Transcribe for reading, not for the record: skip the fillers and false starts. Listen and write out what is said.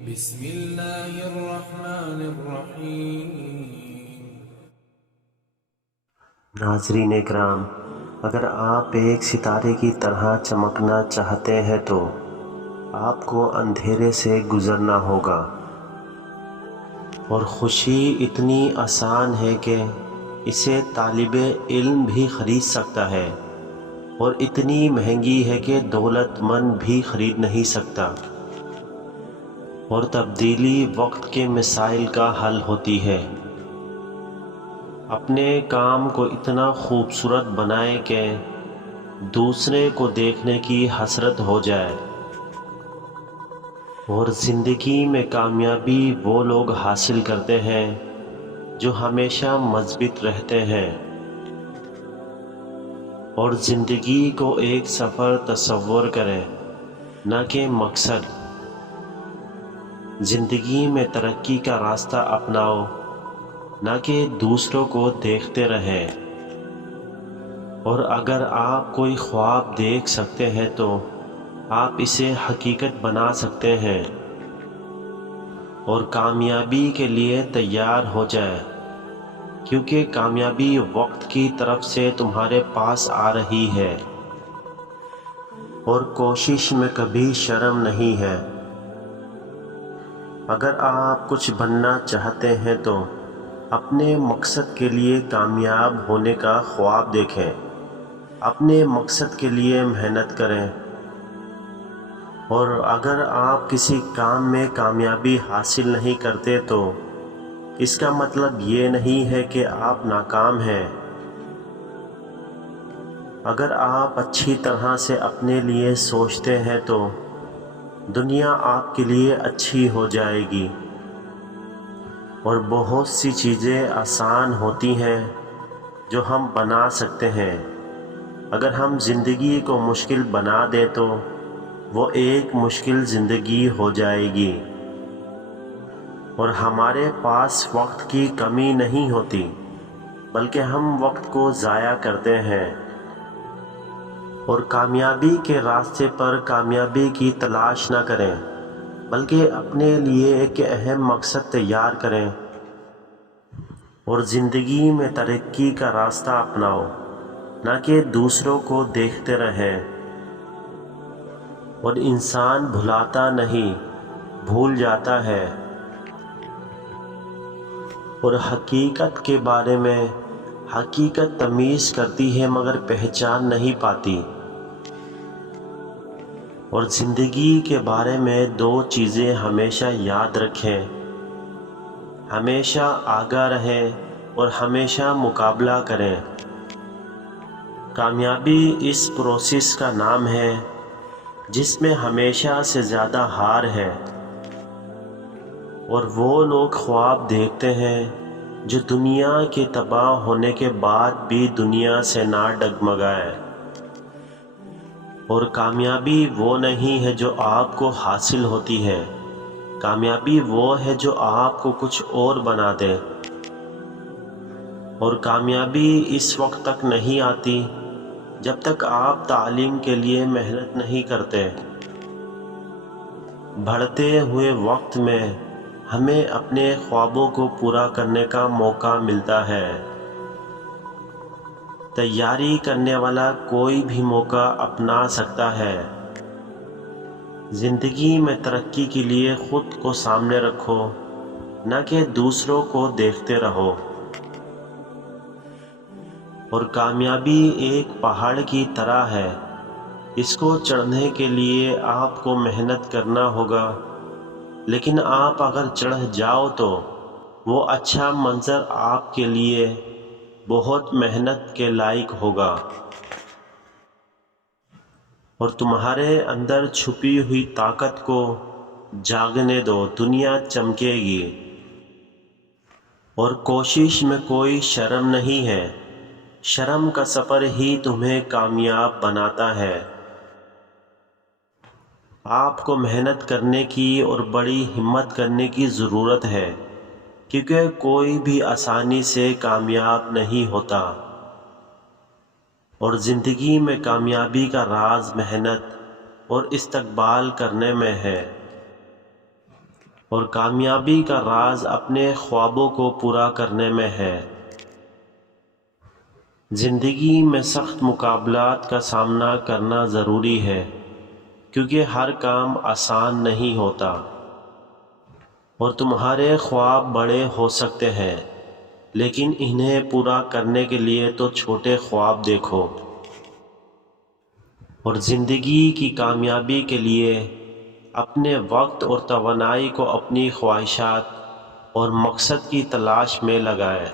بسم اللہ الرحمن الرحیم۔ ناظرین اکرام، اگر آپ ایک ستارے کی طرح چمکنا چاہتے ہیں تو آپ کو اندھیرے سے گزرنا ہوگا، اور خوشی اتنی آسان ہے کہ اسے طالب علم بھی خرید سکتا ہے، اور اتنی مہنگی ہے کہ دولت مند بھی خرید نہیں سکتا، اور تبدیلی وقت کے مسائل کا حل ہوتی ہے۔ اپنے کام کو اتنا خوبصورت بنائیں کہ دوسرے کو دیکھنے کی حسرت ہو جائے، اور زندگی میں کامیابی وہ لوگ حاصل کرتے ہیں جو ہمیشہ مثبت رہتے ہیں، اور زندگی کو ایک سفر تصور کریں، نہ کہ مقصد۔ زندگی میں ترقی کا راستہ اپناؤ، نہ کہ دوسروں کو دیکھتے رہیں، اور اگر آپ کوئی خواب دیکھ سکتے ہیں تو آپ اسے حقیقت بنا سکتے ہیں، اور کامیابی کے لیے تیار ہو جائیں، کیونکہ کامیابی وقت کی طرف سے تمہارے پاس آ رہی ہے، اور کوشش میں کبھی شرم نہیں ہے۔ اگر آپ کچھ بننا چاہتے ہیں تو اپنے مقصد کے لیے کامیاب ہونے کا خواب دیکھیں، اپنے مقصد کے لیے محنت کریں، اور اگر آپ کسی کام میں کامیابی حاصل نہیں کرتے تو اس کا مطلب یہ نہیں ہے کہ آپ ناکام ہیں۔ اگر آپ اچھی طرح سے اپنے لیے سوچتے ہیں تو دنیا آپ کے لیے اچھی ہو جائے گی، اور بہت سی چیزیں آسان ہوتی ہیں جو ہم بنا سکتے ہیں۔ اگر ہم زندگی کو مشکل بنا دیں تو وہ ایک مشکل زندگی ہو جائے گی، اور ہمارے پاس وقت کی کمی نہیں ہوتی، بلکہ ہم وقت کو ضائع کرتے ہیں۔ اور کامیابی کے راستے پر کامیابی کی تلاش نہ کریں، بلکہ اپنے لیے ایک اہم مقصد تیار کریں، اور زندگی میں ترقی کا راستہ اپناؤ، نہ کہ دوسروں کو دیکھتے رہیں۔ اور انسان بھلاتا نہیں، بھول جاتا ہے، اور حقیقت کے بارے میں حقیقت تمیز کرتی ہے مگر پہچان نہیں پاتی۔ اور زندگی کے بارے میں دو چیزیں ہمیشہ یاد رکھیں: ہمیشہ آگاہ رہیں اور ہمیشہ مقابلہ کریں۔ کامیابی اس پروسیس کا نام ہے جس میں ہمیشہ سے زیادہ ہار ہے، اور وہ لوگ خواب دیکھتے ہیں جو دنیا کے تباہ ہونے کے بعد بھی دنیا سے نہ ڈگمگائے، اور کامیابی وہ نہیں ہے جو آپ کو حاصل ہوتی ہے، کامیابی وہ ہے جو آپ کو کچھ اور بنا دے۔ اور کامیابی اس وقت تک نہیں آتی جب تک آپ تعلیم کے لیے محنت نہیں کرتے۔ بڑھتے ہوئے وقت میں ہمیں اپنے خوابوں کو پورا کرنے کا موقع ملتا ہے۔ تیاری کرنے والا کوئی بھی موقع اپنا سکتا ہے۔ زندگی میں ترقی کے لیے خود کو سامنے رکھو، نہ کہ دوسروں کو دیکھتے رہو۔ اور کامیابی ایک پہاڑ کی طرح ہے، اس کو چڑھنے کے لیے آپ کو محنت کرنا ہوگا، لیکن آپ اگر چڑھ جاؤ تو وہ اچھا منظر آپ کے لیے بہت محنت کے لائق ہوگا، اور تمہارے اندر چھپی ہوئی طاقت کو جاگنے دو، دنیا چمکے گی۔ اور کوشش میں کوئی شرم نہیں ہے، شرم کا سفر ہی تمہیں کامیاب بناتا ہے۔ آپ کو محنت کرنے کی اور بڑی ہمت کرنے کی ضرورت ہے، کیونکہ کوئی بھی آسانی سے کامیاب نہیں ہوتا، اور زندگی میں کامیابی کا راز محنت اور استقبال کرنے میں ہے۔ اور کامیابی کا راز اپنے خوابوں کو پورا کرنے میں ہے۔ زندگی میں سخت مقابلات کا سامنا کرنا ضروری ہے، کیونکہ ہر کام آسان نہیں ہوتا، اور تمہارے خواب بڑے ہو سکتے ہیں، لیکن انہیں پورا کرنے کے لیے تو چھوٹے خواب دیکھو۔ اور زندگی کی کامیابی کے لیے اپنے وقت اور توانائی کو اپنی خواہشات اور مقصد کی تلاش میں لگائے۔